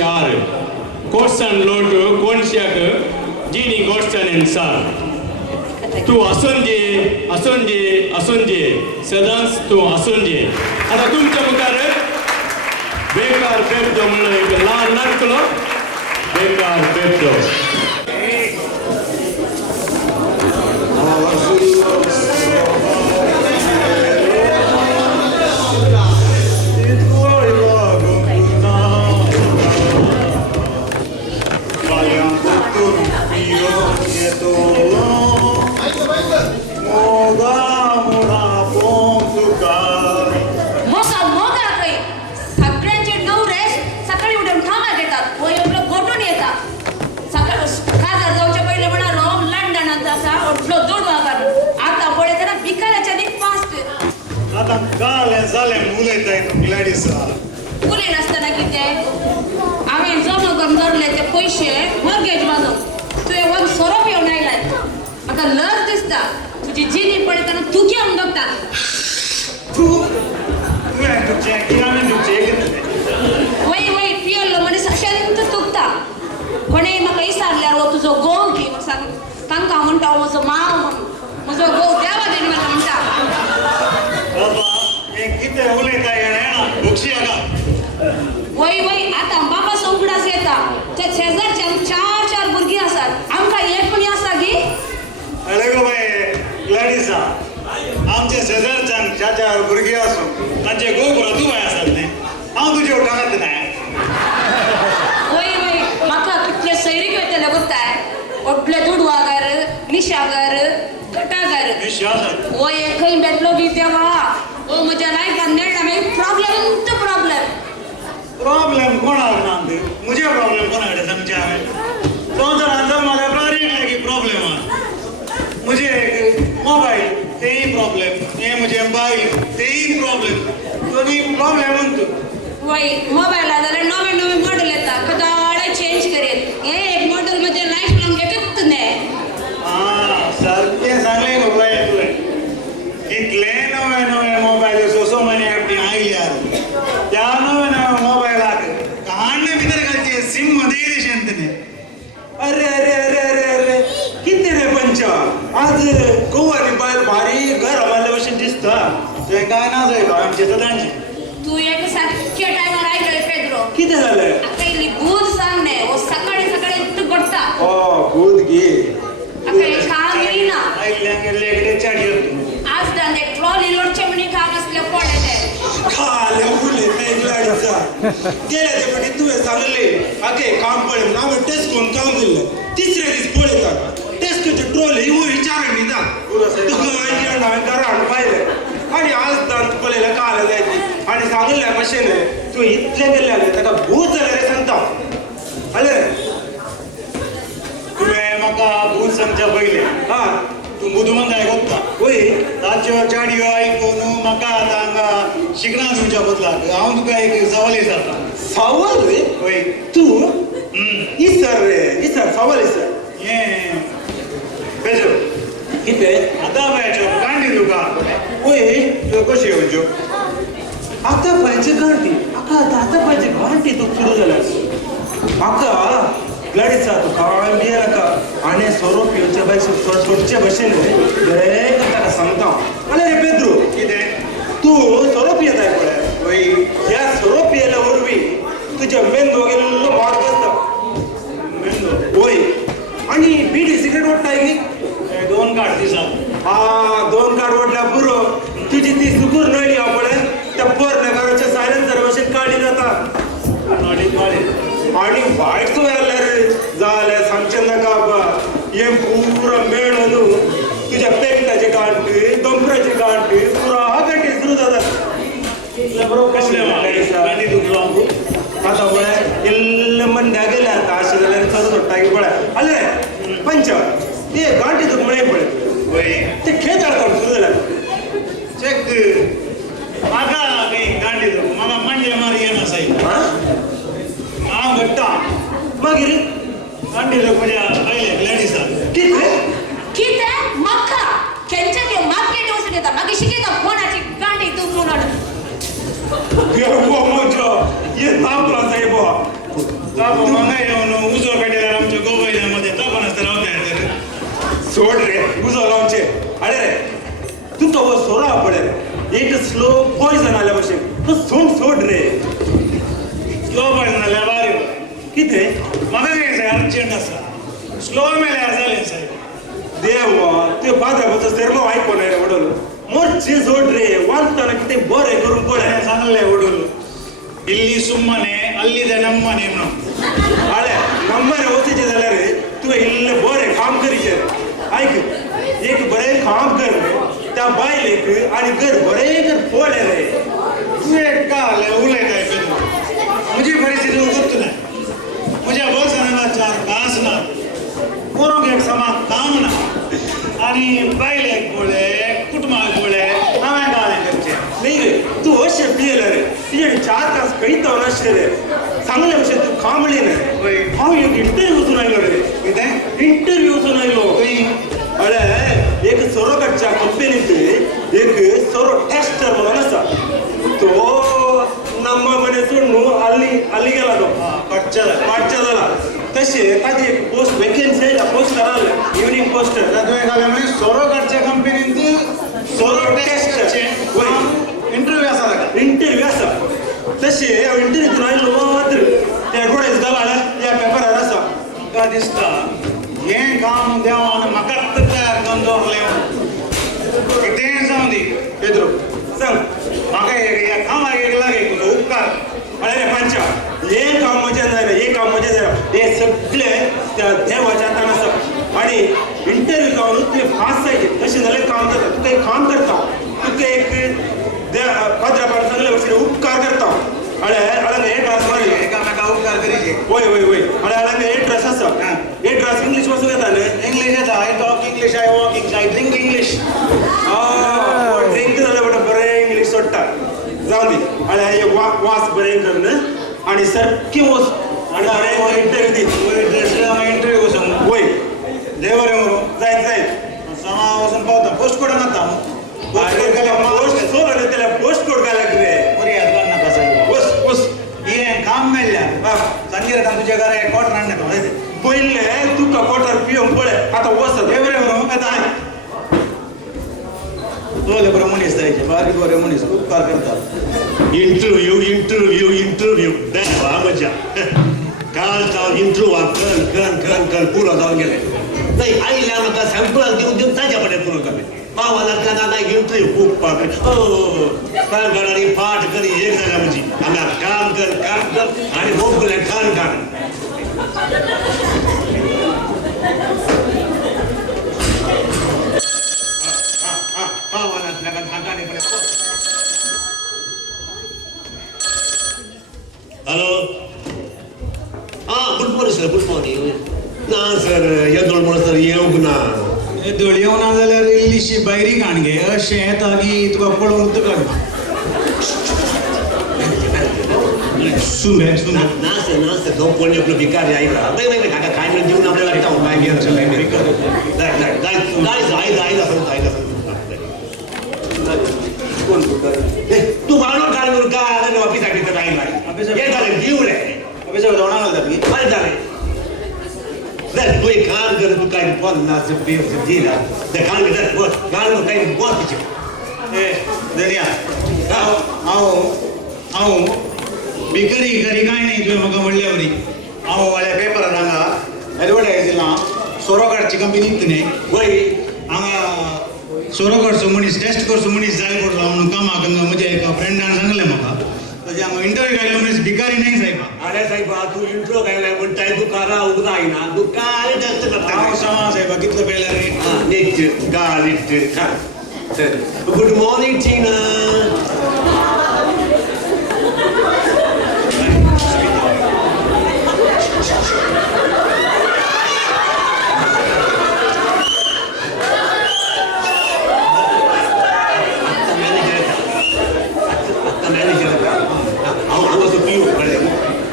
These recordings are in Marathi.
4 कोर्सन लोट कोणशाक जिनी गोडसाणेन सांग तू असोंजे असोंजे असोंजे सदांच तू असोंजे. आता तुमच्या मुखार बेकार पेपदो म्हणून एक ल्हान नाटकलो बेकार पेपदो. गाले झाले उलय नसताना किती आम्ही जमा करून धरले ते पैसे मर्गेज बांधून तुझे वर स्वरूप येऊन आयलाय आता लस दिसता तुझी जिनी पडताना तू घेऊन बघता वय वय पियलो म्हणे शांत तुकता कोणी म्हाका विचारल्यार तुझो गोव घे म्हाका सांग तांकां म्हणटा म्हजो माव म्हणून म्हजो गोव देवा देणी म्हाका म्हणटा वय वय आता बाबा संकटास येता त्या शेजारच्या 4 भुरगीं आसात आमकां एक पण आसा गी. अरे गो बाय लाडीसा आमच्या शेजारच्यान 4 भुरगीं आसून तांचे गोबरा तूं बाय आसात न्ही हांव तुजे टाकत नाही. वय वय म्हाका कितले सैरीक वयतले गुत्ताय ओटले दुडवागर निशागर गटागर वय खंय बेटलो गी देवा ओ म्हज्या लायफान मेळटा मागीर प्रॉब्लेम कोणाक ना मुझे प्रॉब्लेम कोणाकडे सांगचे हांवें तो जर आतां म्हाका प्रायवेट लागी प्रॉब्लेम आहा मुझे एक मोबाईल तेही प्रॉब्लेम हे मुझे बाईल तेही प्रॉब्लेम दोन्ही प्रॉब्लेम तू वय मोबायला जाल्यार नवे मॉडेल येता कदाळे चेंज करेल हे एक मॉडेल म्हणजे लायफ लॉंग येतच न्ही. सारकें सांगलें गो बाय तुवें इतले नवे मोबायल सोसो म्हणे आपली आयल्यार त्या नवे मोबायलाक कांडे भितर घालचे सिम मध्ये देशांतने. अरे अरे अरे अरे अरे किती रे पंच आज गोवानी बाहेर भारी घर आम्हाला वशेन दिसता ते काय ना जाय आमचे सदांचे तू एक सारख्या टायमार आयकय पेद्रो किती झालं आकैली भूत सांगणे ओ सकाळी तू पडता भूत घे आकैली काम येईना आयल्यांक लेगडे चाडीर आज दांडे ट्रॉली लोडचे म्हणे काम असले पडे ते खाले उले नाही गाडीचा गेल्या ते पण तुवे सांगले आगे काम पडे नाव टेस्ट कोण काम दिलं तिसऱ्या दिवस पळतात टेस्टचे ट्रॉली येऊ विचारणी ना तुका ऐकलं ना घरात पाहिलं आणि आज दांत पळेला काल जायची आणि सांगल्या कशेने तू इतले गेले त्याला भूत झाले रे सांगता अरे तुवें म्हाका भूत सांगच्या पयले हा तू मुदुमंत आयकता होय ताच्यो चाडयो आयकून म्हाका आतां हांगा शिकना तुमच्या बदलाक हांव तुका एक सवाल विचारता. सवाल रे होय तू इसर रे इसर सवाल इसर हें बेजो किती आतां पळयच्यो गांधी तुका होय त्यो कशी येवच्यो आता पाहिजे घंटी आता पाहिजे घंटी तू सुरू झाला आका गाडीचा तू काय बिया का आणि स्वरूप योच्या बाईक सोडच्या बसेन रे का सांगता अरे रे पेद्रू कितें तू स्वरूप येत आहे पळय होय या स्वरूप यायला उरवी तुझ्या मेंदू गेलेलो मार बसता मेंदू होय आणि बीडी सिगरेट वाटताय की 2 काड दिसाक 2 कार्ड वाटल्या पुरो तुझी ती सुकूर नाही पळय त्या पर नगराच्या सायलेन्सर बसेन काढली जाता आणि वाईट तो यायला रे झाल्या सांगचे नका बा हे पुरा मेळ न्हू तुझ्या पेंटाचे गांठी दंपराचे गांठी पुरा गांठी सुरू जातात कसले गांधी दुखलो आता पळय इल्ल मंड्या गेल्या आता अशें जाल्यार चड सोडटा की पळय आले पंच ते गांठी दुख म्हणे पळय होय ते खेळ काढता सुरू जाल्यार चेक म्हाका काही गांधी दुख म्हाका म्हणजे मारी येना साहेब हांव घडटा मागीर गांधी दुख म्हज्या आयले लेडीसा किते म्हाका केंच्या ते मार्केट वचून येता मागीर शिकयता कोणाची गांडी तूं म्हणून मजा ये तापला साहेब बाबू मग येऊन उजो पेटेला आमच्या गोवाईमध्ये तो पण असतं राहता येतं सोड रे उजो लावचे अरे रे तू तो सोरा पडेल एक स्लो पॉइजन आल्या भाषेत तो सोड रे स्लो पण झाल्या बारी किती म्हाका काय अर्जंट आसा स्लो मेल्यार जालें साहेब देवा ते बाजाराचं सर्व ऐकून रे वडोल मोर्चे जोड रे वाचताना किती बरे करून पडे सांगले ओडूल ಇಲ್ಲಿ ಸುಮ್ಮನೆ ಅಲ್ಲಿದೆ ನಮ್ಮನೆ अरे नंबर होते झाल्या रे तू इल्ले बरे काम करीचे ऐक एक बरे काम कर रे त्या बायल एक आणि घर बरे कर पोळे रे तू एक काल उलयताय म्हजी परिस्थिती उगत नाही म्हज्या बसना चार घास ना पोरोंक एक समा काम ना आणि बायलेक पोळे कुटुंबाक पोळे हांवें गाळें करचें नाही रे तू अशे पियला रे तुझे 4 तास कळीत नसते रे चांगले अशे तू कामळे ना हांव एक इंटरव्यू वचून आयलो रे कितें इंटरव्यू वचून आयलो अरे एक सोरोकडच्या कंपनीत एक सोरो टेस्टर म्हणून आसा तो ನಮ್ಮ ಮನೆ ಸುಣ್ಣು ಅಲ್ಲಿ गेला तो पाठच्या झाला तसे ताजी एक पोस्ट वेकेन्सी आहे पोस्ट करायला इव्हनिंग पोस्ट तुवें घालें म्हणजे सोरोकडच्या कंपनींत सोरो टेस्टचे इंटरव्यू आसा ताका इंटरव्यू आसा तसे इंटरव्यूतून आयलो मात्र त्या डोळ्याच घालाला या पेपरार आसा म्हाका दिसता हें काम देवान म्हाकाच तयार करून दवरलें कितेंय जावं दी पेद्रो सांग म्हाका ह्या कामाक एक लागे तुजो उपकार अरे रे पंचा हे काम मजा जाय हे काम मजा जाय हे सगळे त्या देवाच्या हातान आसा आणि इंटरव्यू जावन ते फास्ट जायचे तशें जाल्यार काम करता तू काही काम करता तुका एक पात्रापार सगळे वर्षी उपकार करता अरे अलग हे ड्रास मारी एकामेका उपकार करीचे वय अरे अलग हे ड्रास आसा हे ड्रास इंग्लिश पासून येता न्ही इंग्लिश येता I talk English I walk English I drink English drink जाल्यार बट बरें इंग्लिश सोडटा जाऊ दे अरे हे वास बरें कर आणि सारकी वच आणि अरे इंटरव्यू दी इंटरव्यू वचून वय देव बरें मरो जायत समा वचून पावता पोस्ट कोड नाता पोस्ट सोड त्याला पोस्ट कोड काय लागले बरी याद नाका साहेब वस हें काम मेळ्ळ्यार सांगी रे तुझ्या घरा एक कॉट रांड नाका पयले तुका कोटर पिवंक पळय आतां वस देव बरें मरो येता दोले बरो मनीस जायचे बारीक बरे मनीस उपकार करता इंटरव्ह्यू देवा मजा काल जावन इंटरव्यूवाक कन पुरो जावन गेले नाही आईला म्हाका सॅम्पल दिवन ताज्या पडेन पुरो जालें मावाला काना इंटरव्यू खूब कानगाडी पाठ करी एक जाल्या म्हजी हांगा काम कर आनी मोगले कान hello good morning sir good morning ना सर येदोळ म्हणून सर येवंक ना येदोळ येवना जाल्यार इल्लीशी बायरी घाण घे अशें येता की तुका पळोवन तुका सुंबे ना सर तो कोणी आपलं भिकारी आयला नाही काका काय म्हणून देऊन आपल्याला काय आयला कोण तू मानो काय म्हणून काय आला ऑफिस साठी तर आयला हे झालं जीव रे अबे जाऊ दोणा घालता की काय झाले जर तू एक काम कर तू काय पन्नास पेज दिला त्या काम कर काम काही बोल तिचे ए दर्या हांव भिकारी काय नाही तुवें म्हाका म्हणल्या बरी हांव वाल्या पेपरार हांगा एडवर्टायज दिला सोरोकडची कंपनी न्ही वय हांगा सोरोकडचो मनीस टेस्ट करचो मनीस जाय पडलो म्हणून कामाक म्हज्या एका फ्रेंडान सांगलें म्हाका तशें हांगा इंटरव्यू घायलो मनीस भिकारी नाही साहेबा अरे साहेबा तू इंट्रो घायलाय पण काय तू कारा उगदा ना तू काय जास्त हांव समा साहेबा कितलो पेल्यार रे नीट गालीट खा गुड मॉर्निंग टीना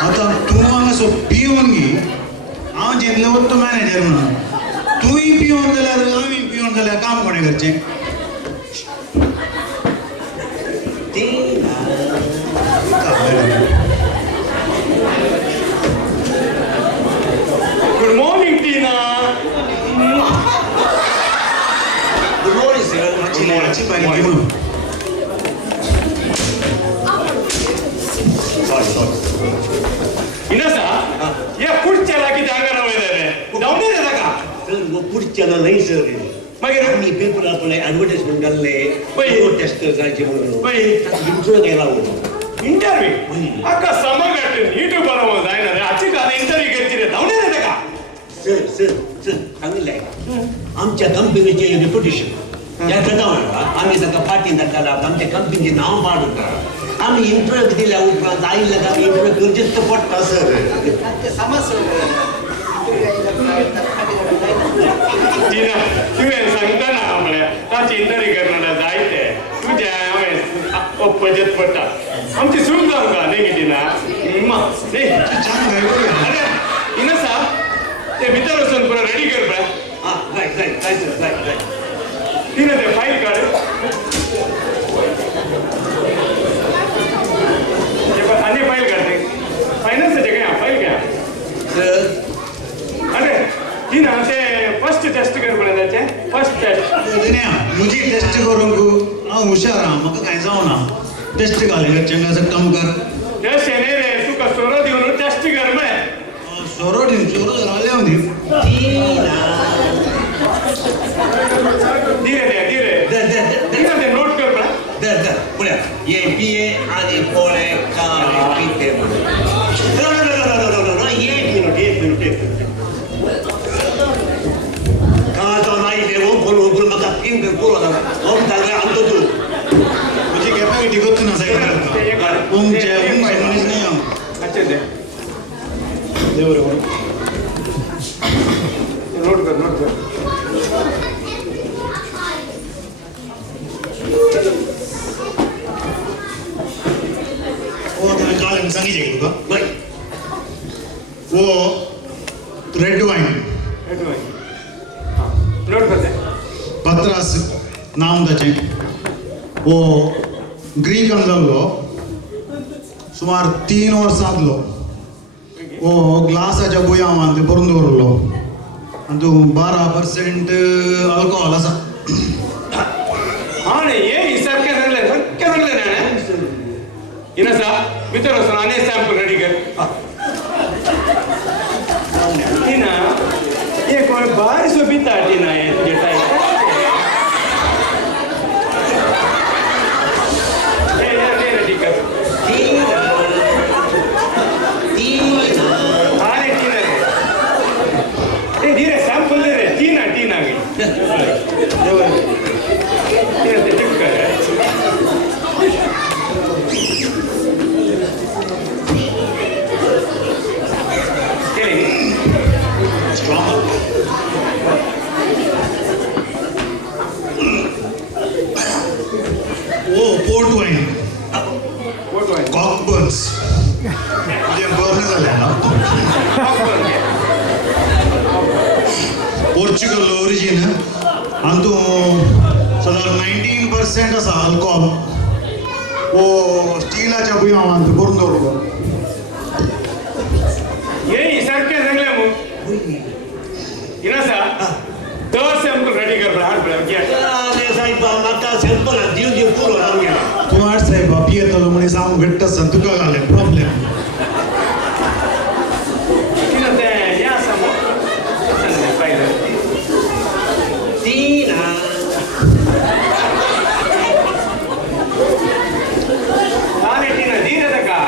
आता तू हांगासो पिवन घे हांव जेन्ना वता मॅनेजर म्हणून तूंय पिवन जाल्यार हांवें पिवन जाल्यार काम कोणें करचें नाही सर मागीर आम्ही पेपर आपले ऍडव्हर्टाइजमेंट घालले टेस्टर जायचे म्हणून पळय इंटरव्यू घ्यायला होतो इंटरव्यू अक्का समर घातली यूट्यूब बरोबर जायना रे आजची काल इंटरव्यू घेतली रे धावणे रे तेका सर सर सर सांगितलंय आमच्या कंपनीचे रेप्युटेशन या गटावर आम्ही सगळं पाठी दाखला आमच्या कंपनीचे नाव पाडून आम्ही इंटरव्यू दिल्या उपरांत आईला का इंटरव्यू गरजेचं पडता सर तिना तुवें सांगता ना आपल्या ताची इंटरव्यू करणारा जायते तुझ्या हांवें अप्पजत पडटा आमची सूट जावंक न्ही तिना न्ही अरे तिना सा ते भितर वचून पुरो रेडी कर पळय हां जाय सर जाय तिने ते फाईल काढ आनी फाईल काढते फायनान्साचे काय फाईल घ्या सर अरे तिना ते फर्स्ट टेस्ट कर पळय त्याचे फर्स्ट टेस्ट मुझे टेस्ट करूंक हांव हुशार आहा म्हाका कांय जावना टेस्ट घाल चंगाचं काम कर टेस्ट येणे रे तुका सोरो दिवन टेस्ट कर मळे सोरो दिवन सोरो घाले हांव दी धीरे तिना ते नोट कर पळय दर पुढे ये पिये आणि पोळे काळे पिते एक मिनिट का नाही देवो बोल म्हाका तीन कर बोल होम तांगे आणतो तू मुझे कॅपॅसिटी गोत ना सायकल ओमचे मनीस नाही हांव अच्छे दे बरोबर नोट कर वो तुम्ही काल सांगितले की तुका बाय वो रेड वाईन नोट कर दे पत्रास नाव ताचें वो ग्रीकान जाल्लो सुमार 3 वर्सां आदलो वो ग्लासाच्या बुयांत ते भरून दवरलो आनी तूं 12% अल्कोहोल आसा हाँ नहीं ये सारखे सांगले ना इना सा भितर वचून आनी सॅम्पल रेडी कर तिना ये कोण बारीसो पिता तिना हे तुजे टायप रेडी कर अरे तिना रे धीरे सॅम्पल दे रे टीना ते टिक कर वो पोर्ट वाईन फोटो आहे कॉकबर्न्स म्हणजे बर्न झाले ना पोर्चुगल ओरिजिन आणि तो सदार 19% असा अल्कोहोल वो स्टीलाच्या बुयांत भरून दवरलो ये सारखे सांगले मग इना सा तो सॅम्पल रेडी कर हाड पळय घ्या साहेब म्हाका सॅम्पल दिवन पुरो जावन गेला तू आठ साहेब बापी येतलो मनीस हांव घट्ट आसा तुका घाले प्रॉब्लेम तिना ते या समोर पाहिलं तीना अरे तिना धीरे का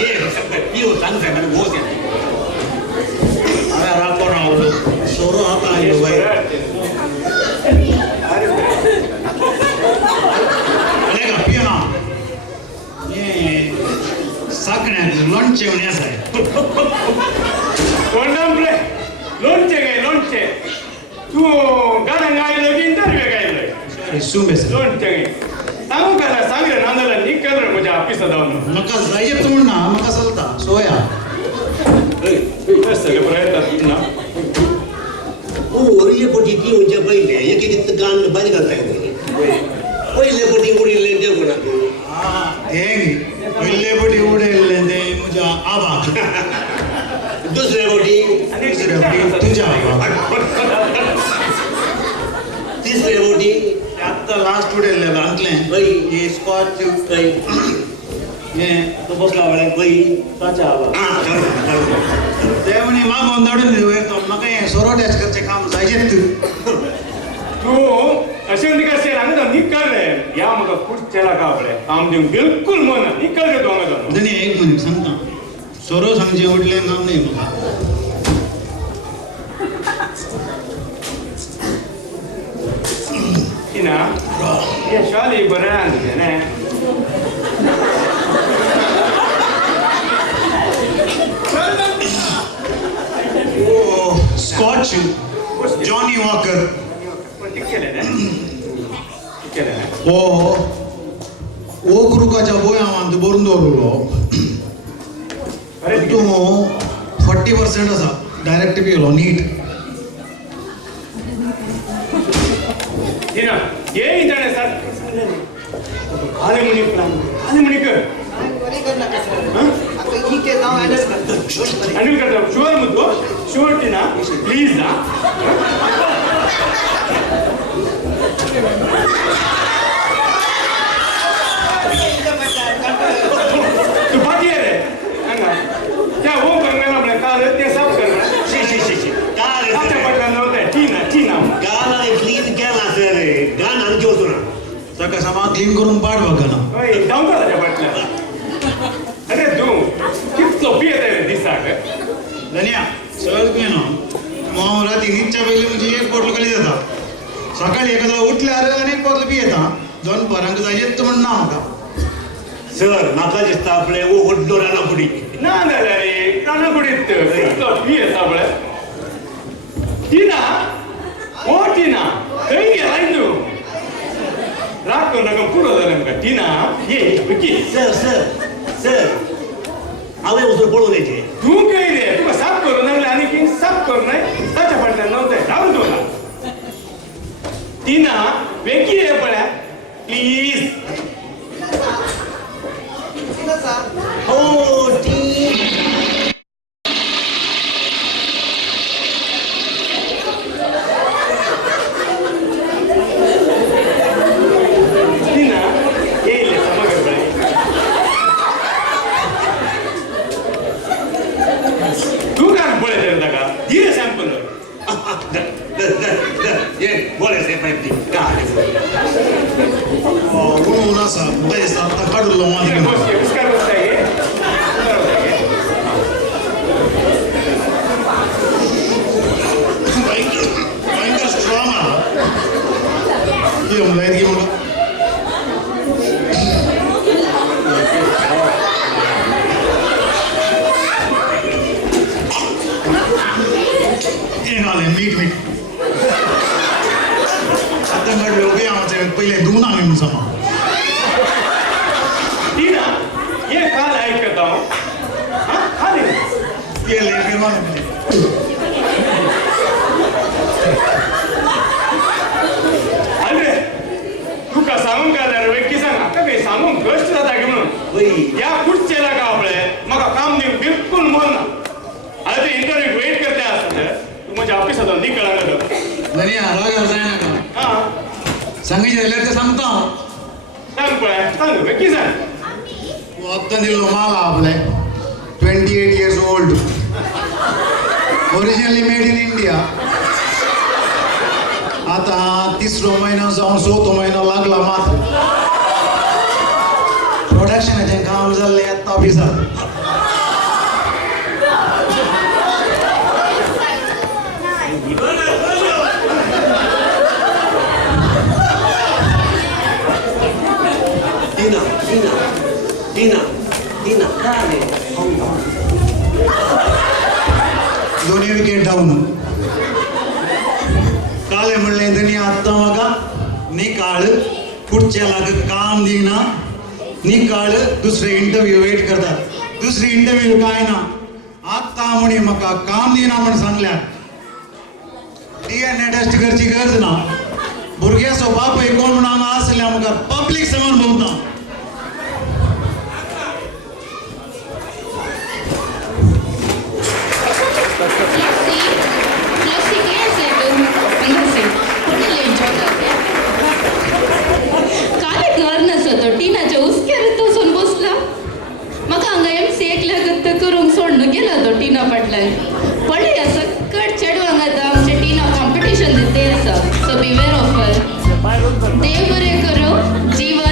ये पिऊ सांगताय मला बोस आहे अरे राखो राव सोरो आता आयो बाई अरे का पियो ना ये साकण्यात लोणचे म्हणे आसा लोणचे तू गाणं गायलं की इंटरव्ह्यू गायलं सुमेस लोणचे सांगू का सांग रे नांदला निकल रे माझ्या ऑफिसात जाऊन म्हाका जायत म्हण ना म्हाका चलता सोया सगळे प्रयत्न ना ओरिये पोटी पिऊच्या पहिले एक एक गाणं बंद करताय पहिले पोटी उडीले देऊ ना हेंग पहिले बटी उडेल ते म्हज्या आबा दुसऱ्या पोटी दुसऱ्या बटी तुझ्या आबा तिसऱ्या पोटी आत्ता लास्ट उडेल ल्हानतलें बाई हे स्कॉच काही हें तो बसला वेळार पळय ताच्या आला आं चल ते म्हणे मागून धाडून वयरतो म्हाका हें सोरो डॅश करचें काम जायचेत तू अशें तिका से हांगा तो निकल रे या म्हाका पुढच्याला कापले काम दिवंक बिलकुल मन निकल रे तू हांगा तो धनी एक मिनीट सांगता सोरो सांगचे उठले काम नाही म्हाका तिना ये शाली बरें आसलें न्ही स्कॉच जॉनी वॉकर केलें न्ही केलें हो ओक्रुकाच्या बोयामांत बरोवन दवरलो अरे तूं 40% आसा डायरेक्ट पिलो नीट तिना ये इथं सर खाली मुनी कर हँडल करता शुअर मुद्दो शुअर तिना प्लीज ना तू बाकी आहे रे हंगा त्या वो करणार आपल्या काल ते साफ करणार शी काय साफच्या पटला नव्हतं टीना गाना क्लीन केला रे गान आणखी होतो ना ताका सामान क्लीन करून पाड बघा ना होय जाऊन का त्याच्या पटला अरे तू कितलो पियत आहे रे दिसाक धन्या सहज घे ना मग राती नीटच्या पहिले म्हणजे एक बॉटल खाली जाता सकाळी एखादा उठल्यार अनेक बॉटल पियेता 2 परांक जायत म्हण ना म्हाका सर म्हाका दिसता आपले वो व्हडलो राना फुडी ना जाल्यार रे काना कुडीत कितलो पियत आपले टीना ओ टीना खंय गेलाय तू राग करू नका पुरो जालें म्हाका टीना ये विकी सर हांवें वचून पळोवन येचे तू काय रे तुका साफ करून लागले आनी की साफ करून नाही ताच्या फाटल्यान नव्हते राहून तुला टीना वेकी ये पळ्या प्लीज हो टी टीना येईल समगर पळय तू काय पळय तर ताका दी सॅम्पल ये बोले से पाइप काय म्हणून आसा म्हाका दिसता आतां काडून लावून बस ये उसकार बसता ये भयंकर स्ट्रॉंग आहा कितें म्हणला इतकी म्हाका कितें घालें मीठ आतां काडलो ओके हांव पयलें धुवन हांवें म्हणून सामान टीना ये काल ऐकत हांव हां खाली केलें फिरवान अरे तुका सांगूंक काय वेक्की सांग आता काही सांगूंक कष्ट जाता की म्हणून या पुढचेला का आपले म्हाका काम दिवंक बिलकुल मन ना आता ते इंटरव्यू वेट करते आसत तू माझ्या ऑफिसांतून निकळ हांगा धन्या राग जायनाका हां सांगितलें जाल्यार तें सांगता हांव सांग पळय सांग वेक्की सांग वो आत्तां दिल्लो माल आहा आपले 28 years old originally made in India आता 3रो महिनो जावन 4थो महिनो लागला मात्र प्रोडक्शनाचें काम जाल्लें येता ऑफिसांत टीना काय दोन्ही विकेट डाऊन काले म्हणलें धनी आत्तां म्हाका निकाळ पुढच्याला काम दिना निकाळ दुसरे इंटरव्यू वेट करतात दुसरी इंटरव्यू काय ना आत्तां म्हणी म्हाका काम दिना म्हण सांगल्यार DNA टेस्ट करची गरज ना भुरग्याचो बापूय कोण म्हण हांगा आसल्या म्हाका पब्लीक समोर भोंवता करूंक सोडून गेलो तो टिना पाटलान पळय सकट चेडवांक आतां आमच्या टिना कॉम्पिटिशन दिते आसा सो बिवेर ऑफर देव बरें करूं जीवन